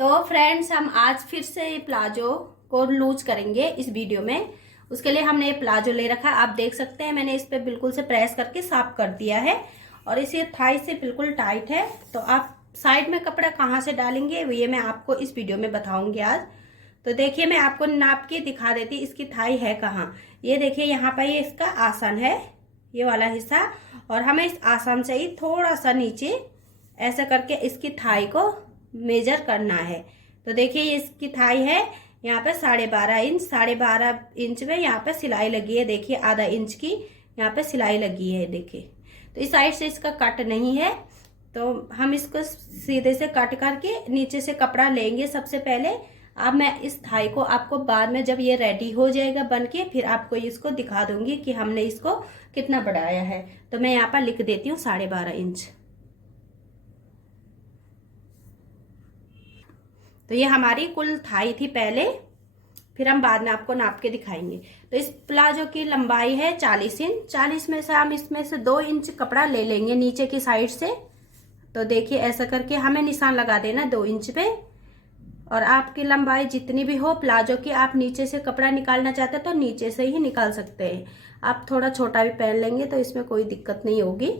तो फ्रेंड्स, हम आज फिर से प्लाजो को लूज करेंगे इस वीडियो में। उसके लिए हमने ये प्लाजो ले रखा है। आप देख सकते हैं मैंने इस पे बिल्कुल से प्रेस करके साफ कर दिया है और इसे थाई से बिल्कुल टाइट है। तो आप साइड में कपड़ा कहाँ से डालेंगे ये मैं आपको इस वीडियो में बताऊंगी आज। तो देखिए, मैं आपको नाप के दिखा देती इसकी थाई है कहाँ। ये देखिए, यहाँ पर ये इसका आसन है, ये वाला हिस्सा, और हमें इस आसन से ही थोड़ा सा नीचे ऐसा करके इसकी थाई को मेजर करना है। तो देखिए, ये इसकी थाई है यहाँ पे 12.5 इंच। 12.5 इंच में यहाँ पे सिलाई लगी है। देखिए, आधा इंच की यहाँ पे सिलाई लगी है। देखिए, तो इस साइड से इसका कट नहीं है, तो हम इसको सीधे से कट करके नीचे से कपड़ा लेंगे सबसे पहले। अब मैं इस थाई को आपको बाद में जब ये रेडी हो जाएगा बन के, फिर आपको इसको दिखा दूंगी कि हमने इसको कितना बढ़ाया है। तो मैं यहाँ पर लिख देती हूँ 12.5 इंच। तो ये हमारी कुल थाई थी पहले, फिर हम बाद में आपको नाप के दिखाएंगे। तो इस प्लाजो की लंबाई है 40 इंच। 40 में से हम इसमें से 2 इंच कपड़ा ले लेंगे नीचे की साइड से। तो देखिए, ऐसा करके हमें निशान लगा देना 2 इंच पे। और आपकी लंबाई जितनी भी हो प्लाजो की, आप नीचे से कपड़ा निकालना चाहते हैं तो नीचे से ही निकाल सकते हैं। आप थोड़ा छोटा भी पहन लेंगे तो इसमें कोई दिक्कत नहीं होगी।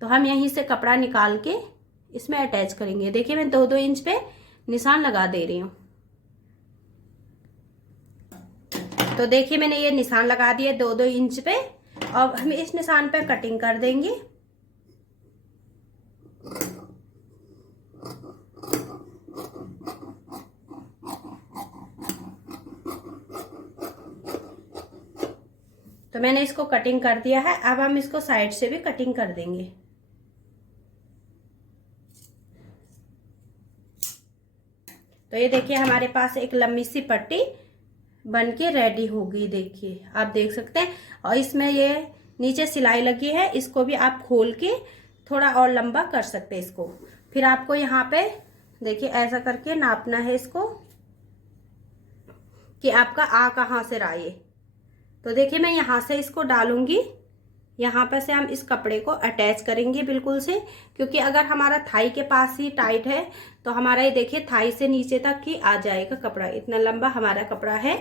तो हम यहीं से कपड़ा निकाल के इसमें अटैच करेंगे। देखिए, मैं 2-2 इंच पे निशान लगा दे रही हूँ। तो देखिए, मैंने ये निशान लगा दिया 2-2 इंच पे। अब हम इस निशान पे कटिंग कर देंगे। तो मैंने इसको कटिंग कर दिया है। अब हम इसको साइड से भी कटिंग कर देंगे। तो ये देखिए, हमारे पास एक लंबी सी पट्टी बन के रेडी हो गई। देखिए, आप देख सकते हैं। और इसमें ये नीचे सिलाई लगी है, इसको भी आप खोल के थोड़ा और लंबा कर सकते हैं इसको। फिर आपको यहाँ पे देखिए ऐसा करके नापना है इसको कि आपका आ कहाँ से रहा है। तो देखिए, मैं यहाँ से इसको डालूंगी, यहाँ पर से हम इस कपड़े को अटैच करेंगे बिल्कुल से। क्योंकि अगर हमारा थाई के पास ही टाइट है तो हमारा ये देखिए थाई से नीचे तक ही आ जाएगा कपड़ा। इतना लंबा हमारा कपड़ा है।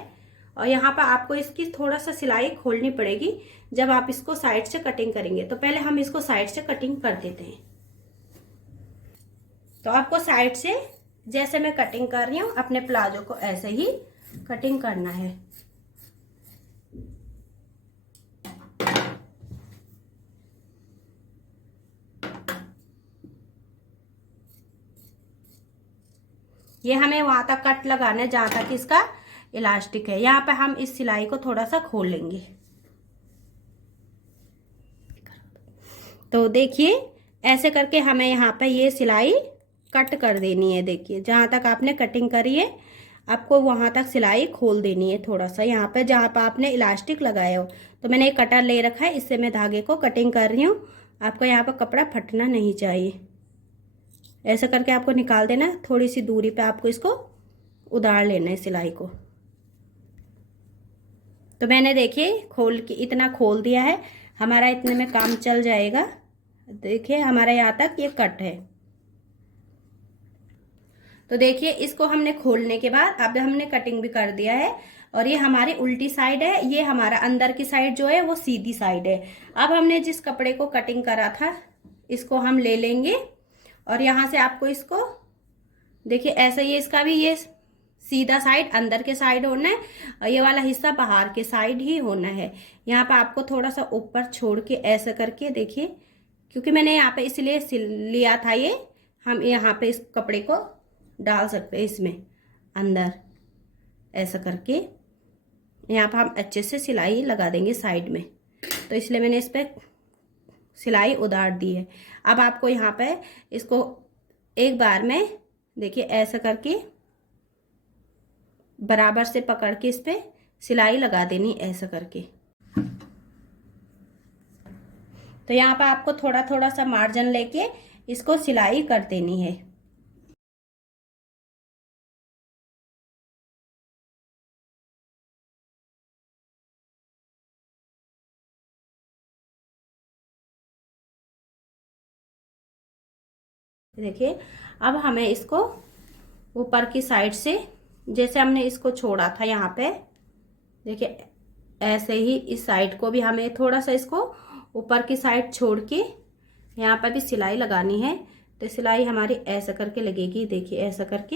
और यहाँ पर आपको इसकी थोड़ा सा सिलाई खोलनी पड़ेगी जब आप इसको साइड से कटिंग करेंगे। तो पहले हम इसको साइड से कटिंग कर देते हैं। तो आपको साइड से जैसे मैं कटिंग कर रही हूँ अपने प्लाजो को ऐसे ही कटिंग करना है। ये हमें वहां तक कट लगाना है जहां तक इसका इलास्टिक है। यहाँ पे हम इस सिलाई को थोड़ा सा खोल लेंगे। तो देखिए, ऐसे करके हमें यहाँ पे ये सिलाई कट कर देनी है। देखिए, जहां तक आपने कटिंग करी है आपको वहां तक सिलाई खोल देनी है थोड़ा सा, यहाँ पे जहां पर आपने इलास्टिक लगाया हो। तो मैंने एक कटर ले रखा है, इससे मैं धागे को कटिंग कर रही हूँ। आपको यहाँ पर कपड़ा फटना नहीं चाहिए। ऐसा करके आपको निकाल देना है। थोड़ी सी दूरी पे आपको इसको उधार लेना है सिलाई को। तो मैंने देखिए खोल के इतना खोल दिया है, हमारा इतने में काम चल जाएगा। देखिए, हमारा यहाँ तक ये कट है। तो देखिए, इसको हमने खोलने के बाद अब हमने कटिंग भी कर दिया है। और ये हमारी उल्टी साइड है, ये हमारा अंदर की साइड जो है वो सीधी साइड है। अब हमने जिस कपड़े को कटिंग करा था इसको हम ले लेंगे और यहाँ से आपको इसको देखिए ऐसा, ये इसका भी ये सीधा साइड अंदर के साइड होना है और ये वाला हिस्सा बाहर के साइड ही होना है। यहाँ पे आपको थोड़ा सा ऊपर छोड़ के ऐसा करके देखिए, क्योंकि मैंने यहाँ पे इसलिए सिल लिया था ये, हम यहाँ पे इस कपड़े को डाल सकते हैं इसमें अंदर। ऐसा करके यहाँ पे हम अच्छे से सिलाई लगा देंगे साइड में। तो इसलिए मैंने इस पर सिलाई उतार दी है। अब आपको यहाँ पे इसको एक बार में देखिए ऐसा करके बराबर से पकड़ के इस पे सिलाई लगा देनी ऐसा करके। तो यहाँ पर आपको थोड़ा थोड़ा सा मार्जिन लेके इसको सिलाई कर देनी है। देखिए, अब हमें इसको ऊपर की साइड से जैसे हमने इसको छोड़ा था यहाँ पे, देखिए ऐसे ही इस साइड को भी हमें थोड़ा सा इसको ऊपर की साइड छोड़ के यहाँ पर भी सिलाई लगानी है। तो सिलाई हमारी ऐसा करके लगेगी, देखिए ऐसा करके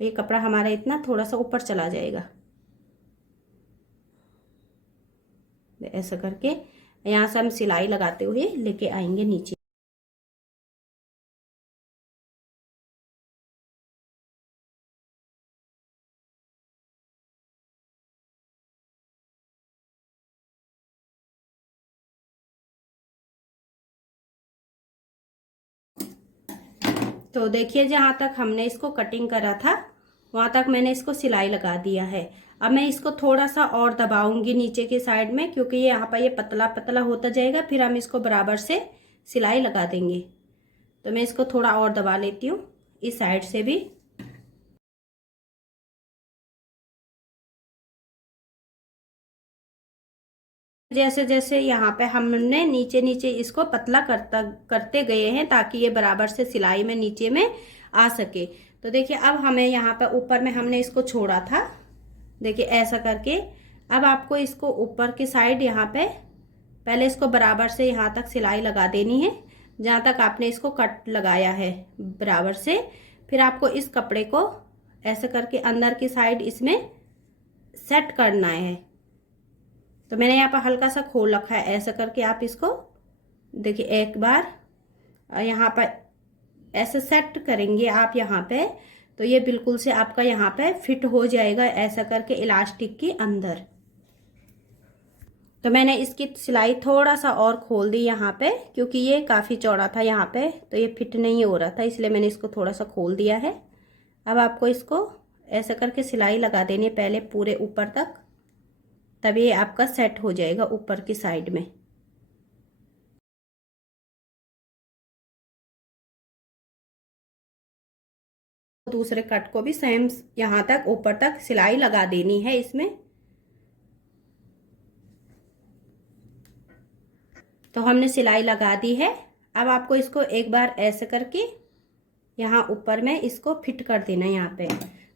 ये कपड़ा हमारा इतना थोड़ा सा ऊपर चला जाएगा, ऐसा करके यहाँ से हम सिलाई लगाते हुए लेके आएंगे नीचे। तो देखिए जहाँ तक हमने इसको कटिंग करा था वहां तक मैंने इसको सिलाई लगा दिया है। अब मैं इसको थोड़ा सा और दबाऊंगी नीचे की साइड में, क्योंकि ये यहाँ पर ये पतला पतला होता जाएगा, फिर हम इसको बराबर से सिलाई लगा देंगे। तो मैं इसको थोड़ा और दबा लेती हूँ इस साइड से भी। जैसे जैसे यहाँ पे हमने नीचे नीचे इसको पतला करते गए हैं ताकि ये बराबर से सिलाई में नीचे में आ सके। तो देखिए अब हमें यहाँ पे ऊपर में हमने इसको छोड़ा था, देखिए ऐसा करके। अब आपको इसको ऊपर की साइड यहाँ पे पहले इसको बराबर से यहाँ तक सिलाई लगा देनी है जहाँ तक आपने इसको कट लगाया है बराबर से। फिर आपको इस कपड़े को ऐसे करके अंदर की साइड इसमें सेट करना है। तो मैंने यहाँ पर हल्का सा खोल रखा है, ऐसा करके आप इसको देखिए एक बार यहाँ पर ऐसे सेट करेंगे आप यहाँ पे, तो ये बिल्कुल से आपका यहाँ पे फिट हो जाएगा ऐसा करके इलास्टिक के अंदर। तो मैंने इसकी सिलाई थोड़ा सा और खोल दी यहाँ पे, क्योंकि ये काफ़ी चौड़ा था यहाँ पे, तो ये फिट नहीं हो रहा था, इसलिए मैंने इसको थोड़ा सा खोल दिया है। अब आपको इसको ऐसा करके सिलाई लगा देनी है पहले पूरे ऊपर तक, तभी ये आपका सेट हो जाएगा ऊपर की साइड में। दूसरे कट को भी सेम यहाँ तक ऊपर तक सिलाई लगा देनी है इसमें। तो हमने सिलाई लगा दी है। अब आपको इसको एक बार ऐसे करके यहाँ ऊपर में इसको फिट कर देना है यहाँ पे।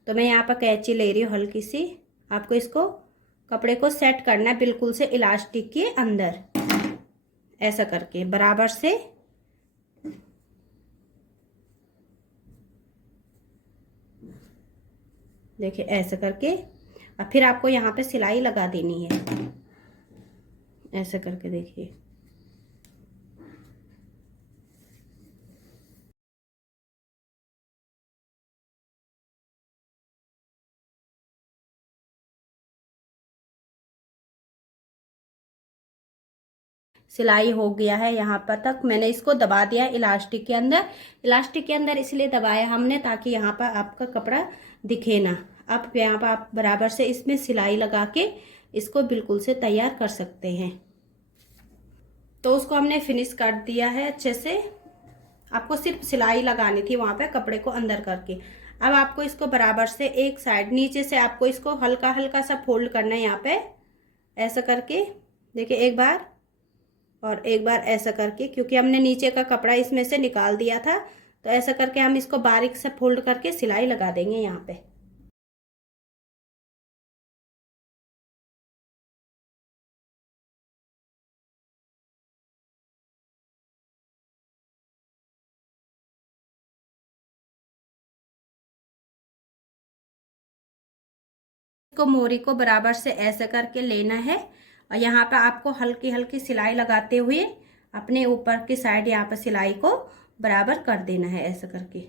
तो मैं यहाँ पर कैंची ले रही हूँ हल्की सी, आपको इसको कपड़े को सेट करना है बिल्कुल से इलास्टिक के अंदर, ऐसा करके बराबर से। देखिए ऐसे करके अब फिर आपको यहाँ पे सिलाई लगा देनी है ऐसे करके, देखिए। सिलाई हो गया है यहाँ पर तक, मैंने इसको दबा दिया इलास्टिक के अंदर। इलास्टिक के अंदर इसलिए दबाया हमने ताकि यहाँ पर आपका कपड़ा दिखे ना। अब यहाँ पर आप बराबर से इसमें सिलाई लगा के इसको बिल्कुल से तैयार कर सकते हैं। तो उसको हमने फिनिश कर दिया है अच्छे से। आपको सिर्फ सिलाई लगानी थी वहाँ पे कपड़े को अंदर करके। अब आपको इसको बराबर से एक साइड नीचे से आपको इसको हल्का हल्का सा फोल्ड करना है यहाँ पे, ऐसा करके। देखिए एक बार और एक बार ऐसा करके, क्योंकि हमने नीचे का कपड़ा इसमें से निकाल दिया था, तो ऐसा करके हम इसको बारीक से फोल्ड करके सिलाई लगा देंगे यहाँ पे। इसको मोरी को बराबर से ऐसे करके लेना है और यहाँ पे आपको हल्की हल्की सिलाई लगाते हुए अपने ऊपर की साइड यहाँ पे सिलाई को बराबर कर देना है ऐसा करके।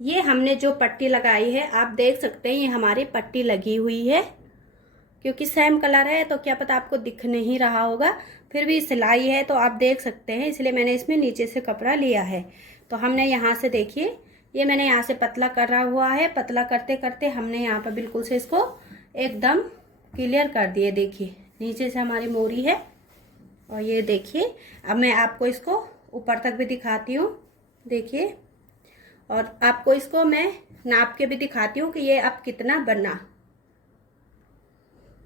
ये हमने जो पट्टी लगाई है आप देख सकते हैं, ये हमारी पट्टी लगी हुई है। क्योंकि सेम कलर है तो क्या पता आपको दिख नहीं रहा होगा, फिर भी सिलाई है तो आप देख सकते हैं, इसलिए मैंने इसमें नीचे से कपड़ा लिया है। तो हमने यहाँ से देखिए ये मैंने यहाँ से पतला करा हुआ है, पतला करते करते हमने यहाँ पर बिल्कुल से इसको एकदम क्लियर कर दिए। देखिए नीचे से हमारी मोरी है और ये देखिए। अब मैं आपको इसको ऊपर तक भी दिखाती हूँ, देखिए और आपको इसको मैं नाप के भी दिखाती हूँ कि ये अब कितना बना।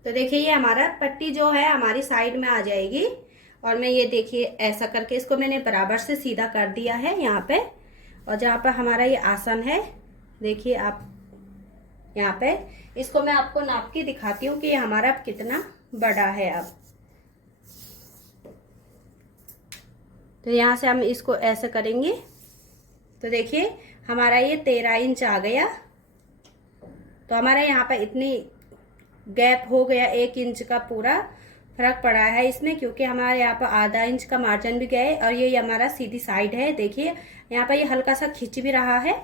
तो देखिए ये हमारा पट्टी जो है हमारी साइड में आ जाएगी और मैं ये देखिए ऐसा करके इसको मैंने बराबर से सीधा कर दिया है यहाँ पे। और जहाँ पर हमारा ये आसन है देखिए आप यहाँ पे, इसको मैं आपको नाप के दिखाती हूँ कि ये हमारा अब कितना बड़ा है। अब तो यहाँ से हम इसको ऐसे करेंगे तो देखिए हमारा ये 13 इंच आ गया। तो हमारा यहाँ पे इतनी गैप हो गया, 1 इंच का पूरा फर्क पड़ा है इसमें, क्योंकि हमारे यहाँ पर आधा इंच का मार्जिन भी गया है और ये हमारा सीधी साइड है। देखिए यहाँ पर ये हल्का सा खिंच भी रहा है,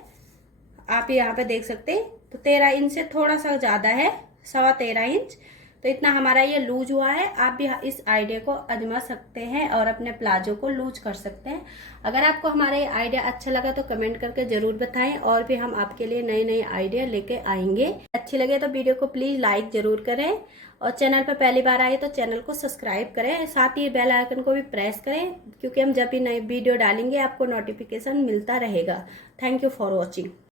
आप यहाँ पे देख सकते हैं। तो 13 इंच से थोड़ा सा ज़्यादा है, 13.25 इंच। तो इतना हमारा ये लूज हुआ है। आप भी इस आइडिया को आजमा सकते हैं और अपने प्लाजो को लूज कर सकते हैं। अगर आपको हमारा ये आइडिया अच्छा लगा तो कमेंट करके ज़रूर बताएं और भी हम आपके लिए नए नए आइडिया लेके आएंगे। अच्छी लगे तो वीडियो को प्लीज़ लाइक ज़रूर करें और चैनल पर पहली बार आए तो चैनल को सब्सक्राइब करें, साथ ही बेल आइकन को भी प्रेस करें, क्योंकि हम जब भी नई वीडियो डालेंगे आपको नोटिफिकेशन मिलता रहेगा। Thank you for watching.